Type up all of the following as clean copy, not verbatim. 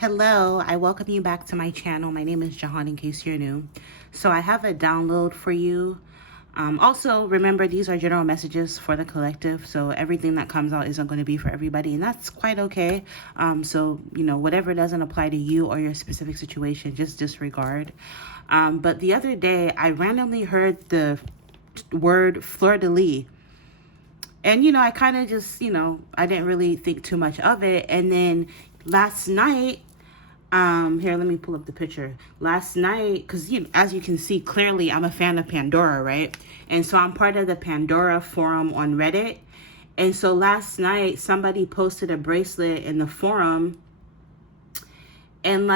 Hello, I welcome you back to my channel. My name is Jehan, in case you're new. So I have a download for you. Also, remember, these are general messages for the collective, so everything that comes out isn't going to be for everybody, and that's quite okay. Whatever doesn't apply to you or your specific situation, just disregard. But the other day, I randomly heard the word Fleur-de-lis. And, I kind of just, I didn't really think too much of it. And then last night, here, let me pull up the picture. Last night, because as you can see clearly, I'm a fan of Pandora, right? And so I'm part of the Pandora forum on Reddit. And so last night, somebody posted a bracelet in the forum, and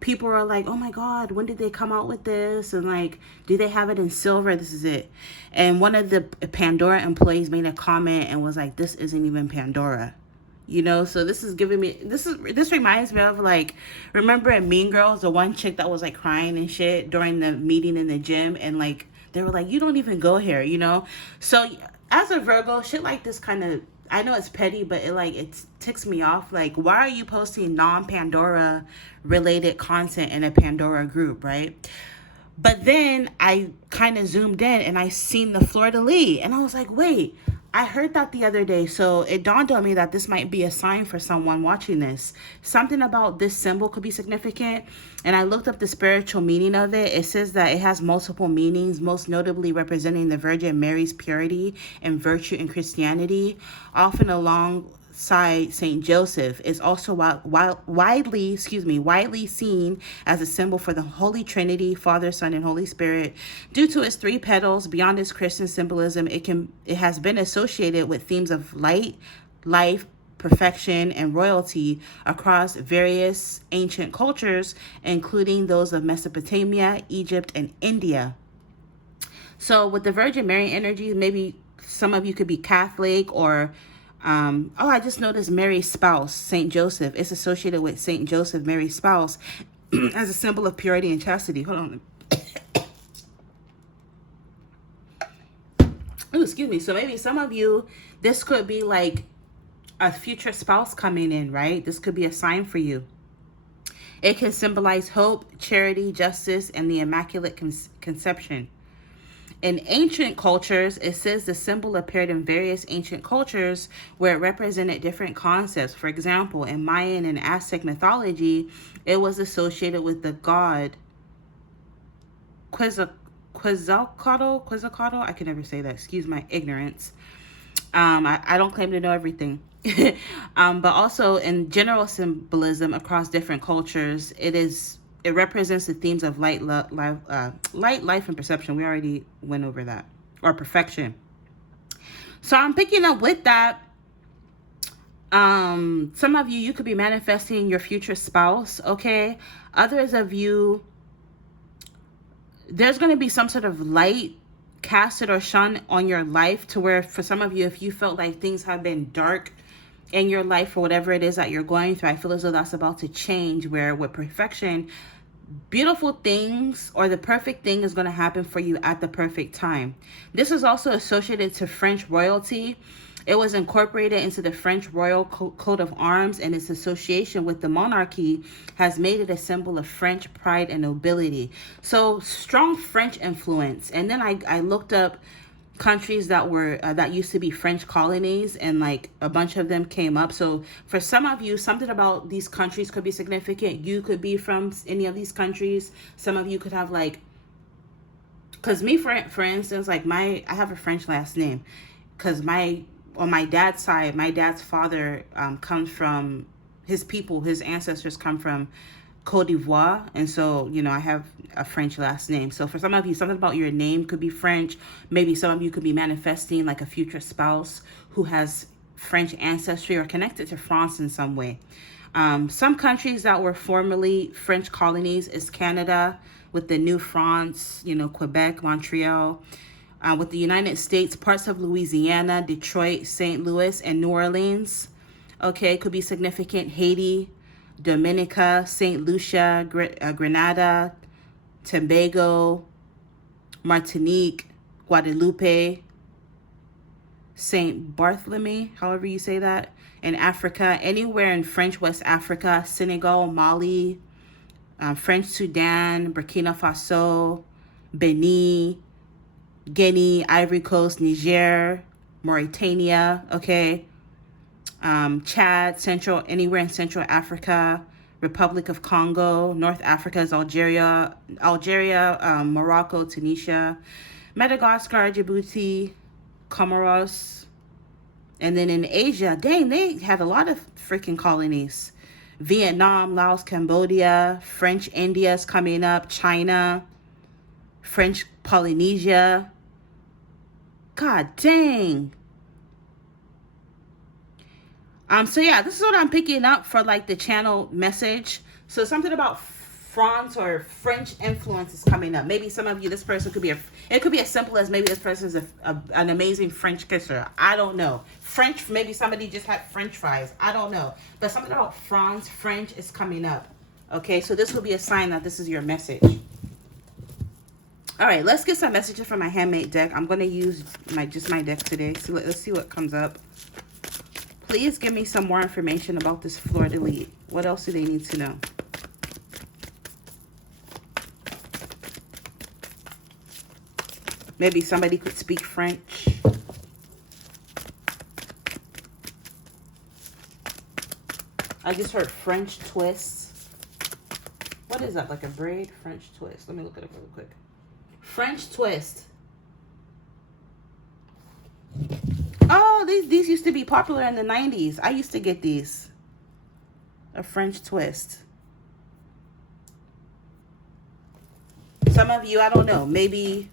people are like, oh my God, when did they come out with this? And do they have it in silver? This is it. And one of the Pandora employees made a comment and was like, this isn't even Pandora. So this is giving me, this reminds me of remember in Mean Girls, the one chick that was crying and shit during the meeting in the gym, and they were like, you don't even go here, So as a Virgo, shit like this kind of, I know it's petty, but it ticks me off. Why are you posting non-Pandora related content in a Pandora group, right? But then I kind of zoomed in and I seen the Fleur-de-lis, and I was like, wait, I heard that the other day. So it dawned on me that this might be a sign for someone watching this. Something about this symbol could be significant. And I looked up the spiritual meaning of it. It says that it has multiple meanings, most notably representing the Virgin Mary's purity and virtue in Christianity, often alongside Saint Joseph. Is also widely seen as a symbol for the Holy Trinity, Father, Son, and Holy Spirit. Due to its three petals, beyond its Christian symbolism, it has been associated with themes of light, life, perfection, and royalty across various ancient cultures, including those of Mesopotamia, Egypt, and India. So with the Virgin Mary energy, maybe some of you could be Catholic, or I just noticed Mary's spouse, Saint Joseph. It's associated with Saint Joseph, Mary's spouse, as a symbol of purity and chastity. Hold on. Oh, excuse me. So maybe some of you, this could be a future spouse coming in, right? This could be a sign for you. It can symbolize hope, charity, justice, and the Immaculate Conception. In ancient cultures, it says the symbol appeared in various ancient cultures where it represented different concepts. For example, in Mayan and Aztec mythology, it was associated with the god Quetzalcoatl. I can never say that. Excuse my ignorance. I don't claim to know everything. But also in general symbolism across different cultures, it represents the themes of light, life, and perception. We already went over that. Or perfection. So I'm picking up with that. Some of you could be manifesting your future spouse, okay? Others of you, there's going to be some sort of light casted or shone on your life, to where for some of you, if you felt like things have been dark in your life or whatever it is that you're going through, I feel as though that's about to change, where with perfection, beautiful things or the perfect thing is going to happen for you at the perfect time. This is also associated to French royalty. It was incorporated into the French royal coat of arms, and its association with the monarchy has made it a symbol of French pride and nobility. So strong French influence. And then I looked up countries that used to be French colonies, and a bunch of them came up. So for some of you, something about these countries could be significant. You could be from any of these countries. Some of you could have because me, for instance, I have a French last name, because on my dad's side, my dad's father comes from, his ancestors come from Côte d'Ivoire, and so I have a French last name. So for some of you, something about your name could be French. Maybe some of you could be manifesting a future spouse who has French ancestry or connected to France in some way. Some countries that were formerly French colonies is Canada, with the New France, Quebec, Montreal. With the United States, parts of Louisiana, Detroit, St. Louis, and New Orleans. Okay, could be significant. Haiti, Dominica, St. Lucia, Grenada, Tobago, Martinique, Guadeloupe, St. Barthélemy, however you say that, in Africa, anywhere in French West Africa, Senegal, Mali, French Sudan, Burkina Faso, Benin, Guinea, Ivory Coast, Niger, Mauritania, okay, Chad, anywhere in Central Africa, Republic of Congo, North Africa is Algeria, Morocco, Tunisia, Madagascar, Djibouti, Comoros, and then in Asia, dang, they had a lot of freaking colonies. Vietnam, Laos, Cambodia, French India is coming up, China, French Polynesia. God dang. So yeah, this is what I'm picking up for like the channel message. So something about France or French influence is coming up. Maybe some of you, this person could be it could be as simple as maybe this person is an amazing French kisser. I don't know. French, maybe somebody just had French fries. I don't know. But something about France, French is coming up. Okay, so this will be a sign that this is your message. All right, let's get some messages from my handmade deck. I'm going to use my deck today. So let's see what comes up. Please give me some more information about this Fleur-de-lis. What else do they need to know? Maybe somebody could speak French. I just heard French twist. What is that? Like a braid? French twist. Let me look it up real quick. French twist. Oh, these used to be popular in the 90s. I used to get these. A French twist. Some of you, I don't know, maybe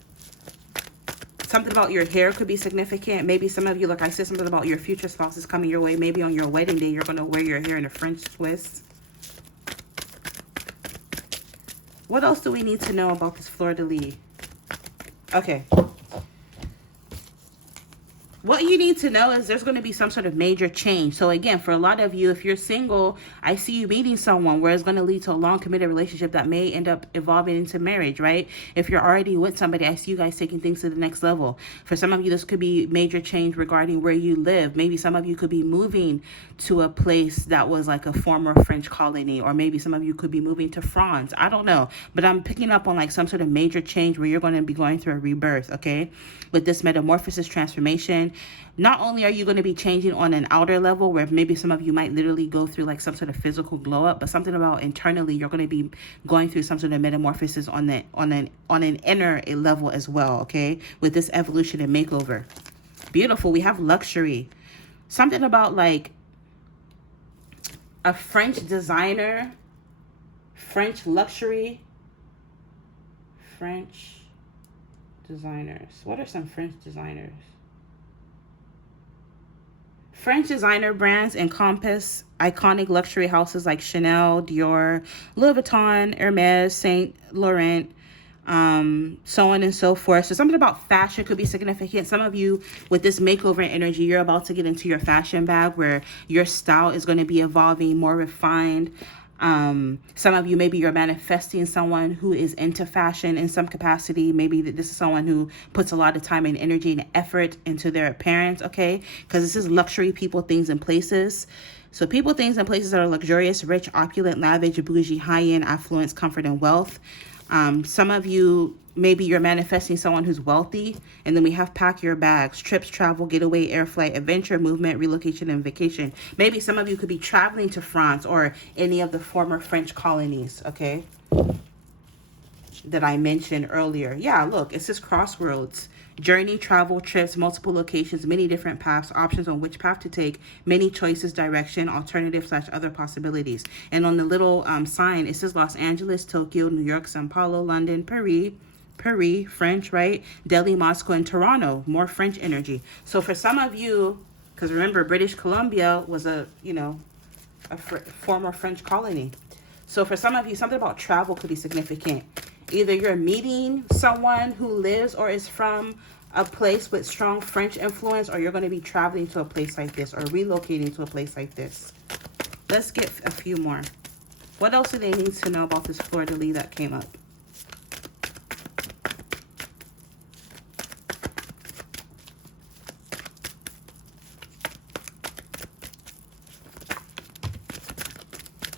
something about your hair could be significant. Maybe some of you, like I said, something about your future spouse is coming your way. Maybe on your wedding day, you're going to wear your hair in a French twist. What else do we need to know about this Fleur-de-lis? Okay. What you need to know is there's going to be some sort of major change. So again, for a lot of you, if you're single, I see you meeting someone where it's going to lead to a long committed relationship that may end up evolving into marriage, right? If you're already with somebody, I see you guys taking things to the next level. For some of you, this could be major change regarding where you live. Maybe some of you could be moving to a place that was like a former French colony, or maybe some of you could be moving to France. I don't know, but I'm picking up on like some sort of major change where you're going to be going through a rebirth, okay? With this metamorphosis transformation, not only are you going to be changing on an outer level where maybe some of you might literally go through like some sort of physical glow up, but something about internally you're going to be going through some sort of metamorphosis on an inner level as well, okay? With this evolution and makeover. Beautiful. We have luxury. Something about like a French designer, French luxury, French designers. What are some French designers? French designer brands encompass iconic luxury houses like Chanel, Dior, Louis Vuitton, Hermes, Saint Laurent, so on and so forth. So something about fashion could be significant. Some of you with this makeover energy, you're about to get into your fashion bag where your style is going to be evolving, more refined. Some of you, maybe you're manifesting someone who is into fashion in some capacity. Maybe this is someone who puts a lot of time and energy and effort into their appearance, okay? Because this is luxury, people, things, and places. So people, things, and places that are luxurious, rich, opulent, lavish, bougie, high-end, affluence, comfort, and wealth. Some of you, maybe you're manifesting someone who's wealthy. And then we have pack your bags, trips, travel, getaway, air flight, adventure, movement, relocation, and vacation. Maybe some of you could be traveling to France or any of the former French colonies, okay, that I mentioned earlier. Yeah, look, it says crossroads. Journey, travel, trips, multiple locations, many different paths, options on which path to take, many choices, direction, alternative / other possibilities. And on the little sign, it says Los Angeles, Tokyo, New York, Sao Paulo, London, Paris, French, right? Delhi, Moscow, and Toronto, more French energy. So for some of you, because remember, British Columbia was a former French colony. So for some of you, something about travel could be significant. Either you're meeting someone who lives or is from a place with strong French influence, or you're going to be traveling to a place like this or relocating to a place like this. Let's get a few more. What else do they need to know about this Fleur-de-lis that came up?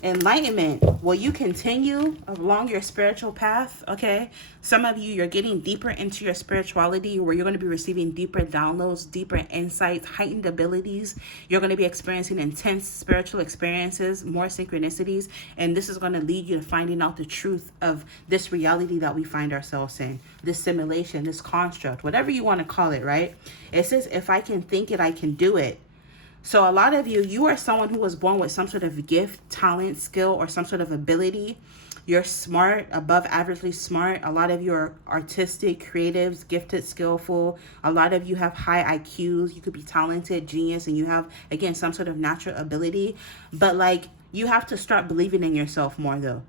Enlightenment. Will you continue along your spiritual path? Okay. Some of you, you're getting deeper into your spirituality where you're going to be receiving deeper downloads, deeper insights, heightened abilities. You're going to be experiencing intense spiritual experiences, more synchronicities. And this is going to lead you to finding out the truth of this reality that we find ourselves in, this simulation, this construct, whatever you want to call it, right? It says, if I can think it, I can do it. So a lot of you, you are someone who was born with some sort of gift, talent, skill, or some sort of ability. You're smart, above averagely smart. A lot of you are artistic, creatives, gifted, skillful. A lot of you have high IQs. You could be talented, genius, and you have, again, some sort of natural ability. But like, you have to start believing in yourself more though.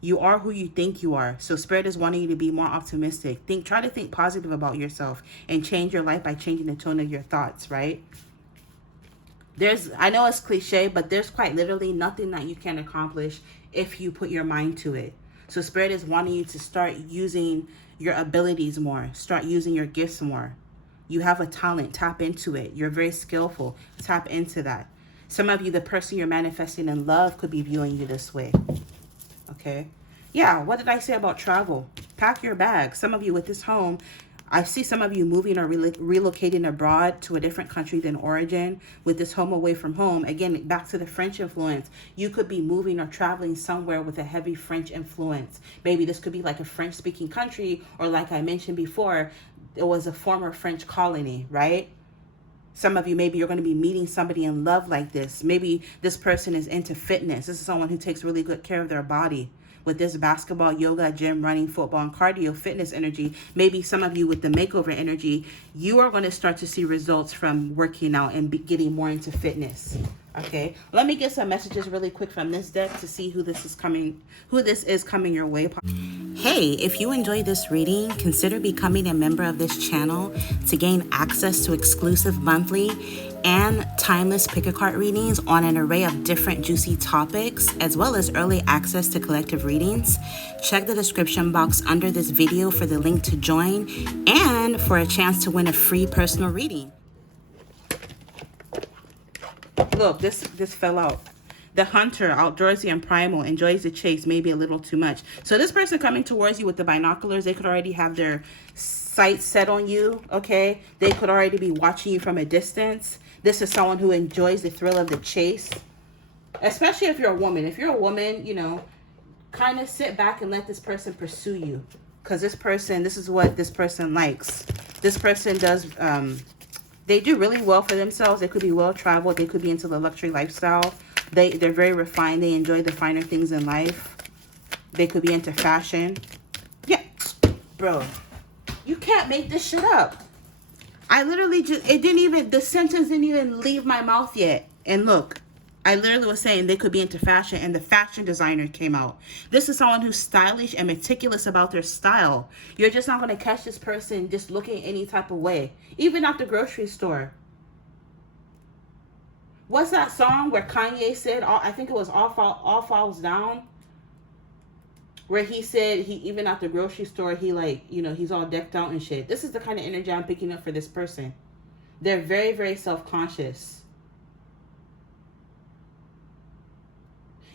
You are who you think you are. So Spirit is wanting you to be more optimistic. Try to think positive about yourself and change your life by changing the tone of your thoughts, right? I know it's cliche, but there's quite literally nothing that you can accomplish if you put your mind to it. So Spirit is wanting you to start using your abilities more. Start using your gifts more. You have a talent. Tap into it. You're very skillful. Tap into that. Some of you, the person you're manifesting in love could be viewing you this way. Okay? Yeah, what did I say about travel? Pack your bag. Some of you with this home, I see some of you moving or relocating abroad to a different country than origin with this home away from home. Again, back to the French influence. You could be moving or traveling somewhere with a heavy French influence. Maybe this could be like a French-speaking country, or like I mentioned before, it was a former French colony, right? Some of you, maybe you're going to be meeting somebody in love like this. Maybe this person is into fitness. This is someone who takes really good care of their body. With this basketball, yoga, gym, running, football, and cardio, fitness energy, maybe some of you with the makeover energy, you are going to start to see results from working out and getting more into fitness. Okay, let me get some messages really quick from this deck to see who this is coming your way. Hey, if you enjoyed this reading, consider becoming a member of this channel to gain access to exclusive monthly and timeless pick-a-card readings on an array of different juicy topics, as well as early access to collective readings. Check the description box under this video for the link to join and for a chance to win a free personal reading. Look, this fell out. The hunter, outdoorsy and primal, enjoys the chase, maybe a little too much. So this person coming towards you with the binoculars, they could already have their sights set on you, okay? They could already be watching you from a distance. This is someone who enjoys the thrill of the chase, especially if you're a woman. If you're a woman, you know, kind of sit back and let this person pursue you, because this is what this person likes. This person does... they do really well for themselves. They could be well-traveled. They could be into the luxury lifestyle. They're very refined. They enjoy the finer things in life. They could be into fashion. Yeah, bro, you can't make this shit up. I literally the sentence didn't even leave my mouth yet. And look, I literally was saying they could be into fashion, and the fashion designer came out. This is someone who's stylish and meticulous about their style. You're just not going to catch this person just looking any type of way, even at the grocery store. What's that song where Kanye said, I think it was All Falls Down, where he said even at the grocery store, he like, you know, he's all decked out and shit. This is the kind of energy I'm picking up for this person. They're very, very self-conscious.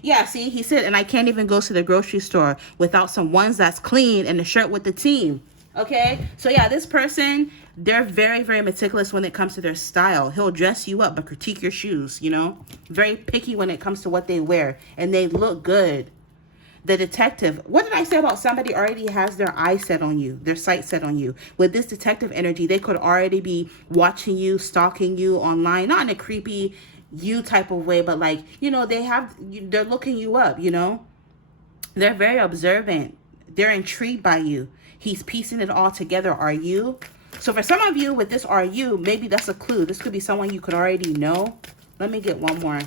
Yeah, see, he said, and I can't even go to the grocery store without some ones that's clean and a shirt with the team. Okay, so yeah, this person, they're very, very meticulous when it comes to their style. He'll dress you up, but critique your shoes, you know? Very picky when it comes to what they wear, and they look good. The detective, what did I say about somebody already has their eye set on you, their sight set on you? With this detective energy, they could already be watching you, stalking you online, not in a creepy you type of way, but like, you know, they're looking you up, you know? They're very observant. They're intrigued by you. He's piecing it all together. Are you? So for some of you with this are you, maybe that's a clue. This could be someone you could already know. Let me get one more.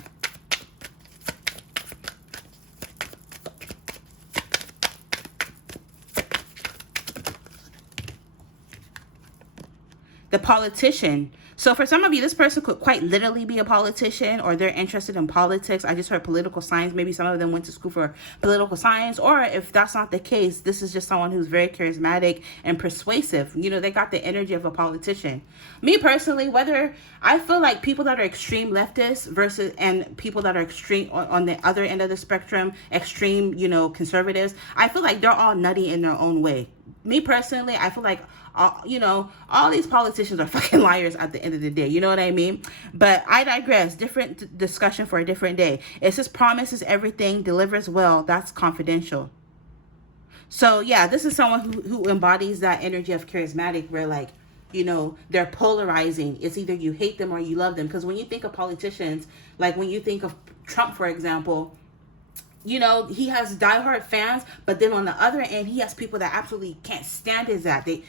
The politician. So for some of you, this person could quite literally be a politician, or they're interested in politics. I just heard political science. Maybe some of them went to school for political science. Or if that's not the case, this is just someone who's very charismatic and persuasive. You know, they got the energy of a politician. Me personally, whether I feel like people that are extreme leftists versus and people that are extreme on the other end of the spectrum, extreme, you know, conservatives, I feel like they're all nutty in their own way. Me personally, I feel like all these politicians are fucking liars at the end of the day. You know what I mean? But I digress. Different discussion for a different day. It says promises everything, delivers well. That's confidential. So yeah, this is someone who embodies that energy of charismatic, where like, you know, they're polarizing. It's either you hate them or you love them. Because when you think of politicians, like when you think of Trump, for example, you know, he has diehard fans, but then on the other end, he has people that absolutely can't stand his act. They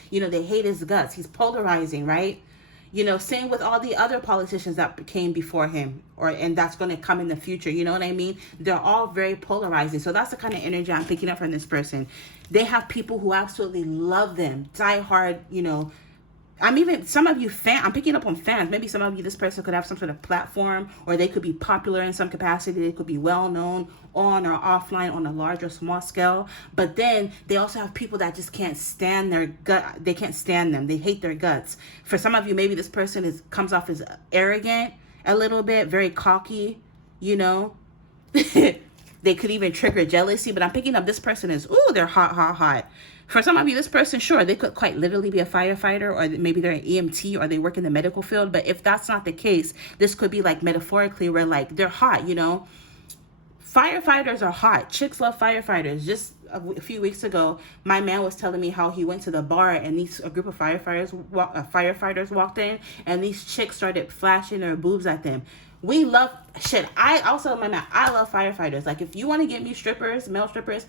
hate his guts. He's polarizing, right? You know, same with all the other politicians that came before him, and that's going to come in the future. You know what I mean? They're all very polarizing. So that's the kind of energy I'm picking up from this person. They have people who absolutely love them, diehard, you know. Some of you I'm picking up on fans. Maybe some of you, this person could have some sort of platform, or they could be popular in some capacity. They could be well known on or offline on a large or small scale. But then they also have people that just can't stand their gut. They can't stand them. They hate their guts. For some of you, maybe this person comes off as arrogant a little bit, very cocky, you know. They could even trigger jealousy, but I'm picking up this person is, they're hot, hot, hot. For some of you, this person, sure, they could quite literally be a firefighter, or maybe they're an EMT, or they work in the medical field. But if that's not the case, this could be like metaphorically where like they're hot, you know. Firefighters are hot. Chicks love firefighters. Just a few weeks ago, my man was telling me how he went to the bar and a group of firefighters walked in, and these chicks started flashing their boobs at them. We love shit. I love firefighters. Like, if you want to get me strippers, male strippers,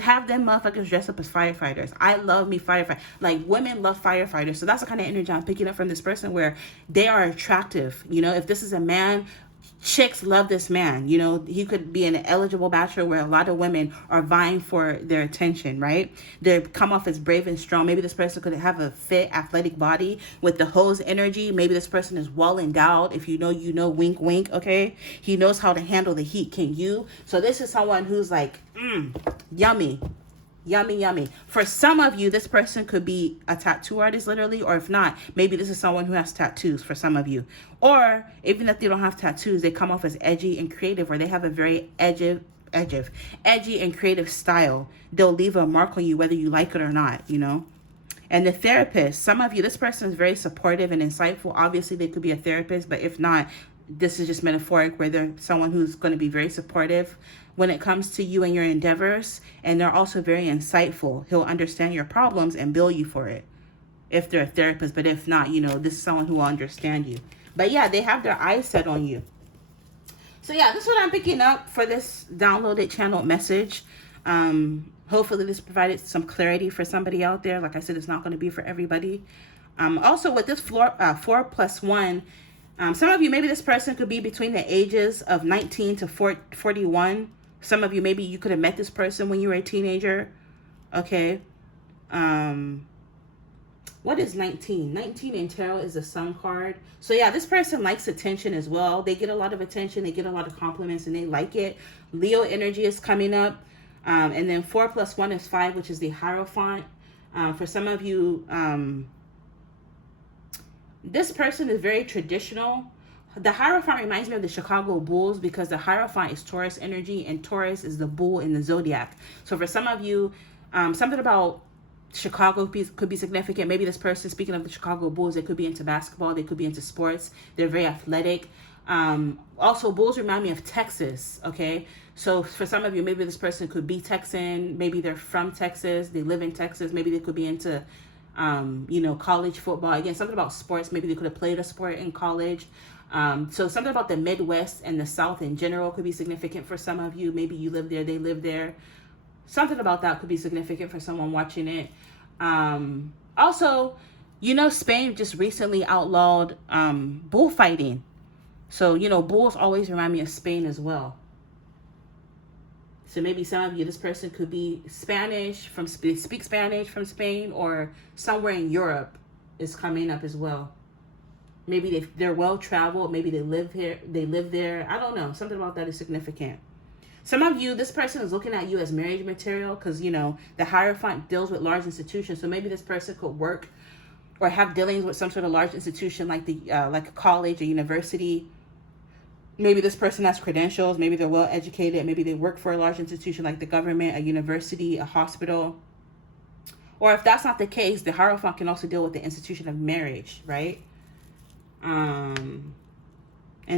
have them motherfuckers dress up as firefighters. I love me firefighters. Like, women love firefighters. So that's the kind of energy I'm picking up from this person, where they are attractive. You know, if this is a man, chicks love this man. You know, he could be an eligible bachelor where a lot of women are vying for their attention, right? They come off as brave and strong. Maybe this person could have a fit, athletic body with the hose energy. Maybe this person is well endowed. If you know, you know, wink, wink, okay? He knows how to handle the heat. Can you? So this is someone who's like, yummy. Yummy, yummy. For some of you, this person could be a tattoo artist, literally, or if not, maybe this is someone who has tattoos for some of you. Or even if they don't have tattoos, they come off as edgy and creative, or they have a very edgy and creative style. They'll leave a mark on you whether you like it or not, you know. And the therapist, some of you, this person is very supportive and insightful. Obviously, they could be a therapist, but if not, this is just metaphoric, where they're someone who's going to be very supportive when it comes to you and your endeavors. And they're also very insightful. He'll understand your problems and bill you for it if they're a therapist. But if not, you know, this is someone who will understand you. But yeah, they have their eyes set on you. So yeah, this is what I'm picking up for this downloaded channel message. Hopefully this provided some clarity for somebody out there. Like I said, it's not going to be for everybody. Also with this 4+1, some of you, maybe this person could be between the ages of 19 to 41. Some of you, maybe you could have met this person when you were a teenager. Okay. What is 19? 19 in tarot is the Sun card. So yeah, this person likes attention as well. They get a lot of attention. They get a lot of compliments and they like it. Leo energy is coming up. And then 4+1 is 5, which is the Hierophant. For some of you, this person is very traditional. The Hierophant reminds me of the Chicago Bulls, because the Hierophant is Taurus energy, and Taurus is the bull in the zodiac. So for some of you, something about Chicago could be significant. Maybe this person, speaking of the Chicago Bulls, they could be into basketball. They could be into sports. They're very athletic. Also, Bulls remind me of Texas, okay? So for some of you, maybe this person could be Texan. Maybe they're from Texas. They live in Texas. Maybe they could be into you know, college football. Again, something about sports. Maybe they could have played a sport in college. So something about the Midwest and the South in general could be significant for some of you. Maybe you live there, they live there. Something about that could be significant for someone watching it. Also, you know, Spain just recently outlawed bullfighting. So, you know, bulls always remind me of Spain as well. So maybe some of you, this person could be Spanish, speak Spanish from Spain, or somewhere in Europe is coming up as well. Maybe they're well traveled. Maybe they live here. They live there. I don't know. Something about that is significant. Some of you, this person is looking at you as marriage material because, you know, the Hierophant deals with large institutions. So maybe this person could work or have dealings with some sort of large institution like like a college, a university. Maybe this person has credentials. Maybe they're well educated. Maybe they work for a large institution like the government, a university, a hospital. Or if that's not the case, the Hierophant can also deal with the institution of marriage, right? And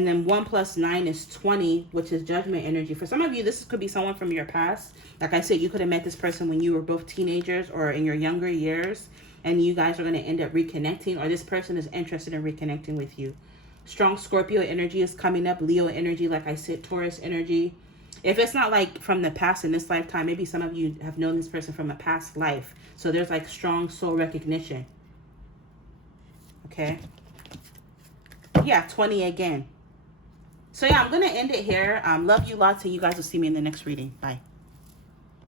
then 1 + 9 is 20, which is judgment energy. For some of you, this could be someone from your past. Like I said, you could have met this person when you were both teenagers or in your younger years, and you guys are going to end up reconnecting, or this person is interested in reconnecting with you. Strong Scorpio energy is coming up. Leo energy, like I said, Taurus energy. If it's not like from the past in this lifetime, maybe some of you have known this person from a past life. So there's like strong soul recognition. Okay. Yeah, 20 again. So yeah, I'm going to end it here. Love you lots, and you guys will see me in the next reading. Bye.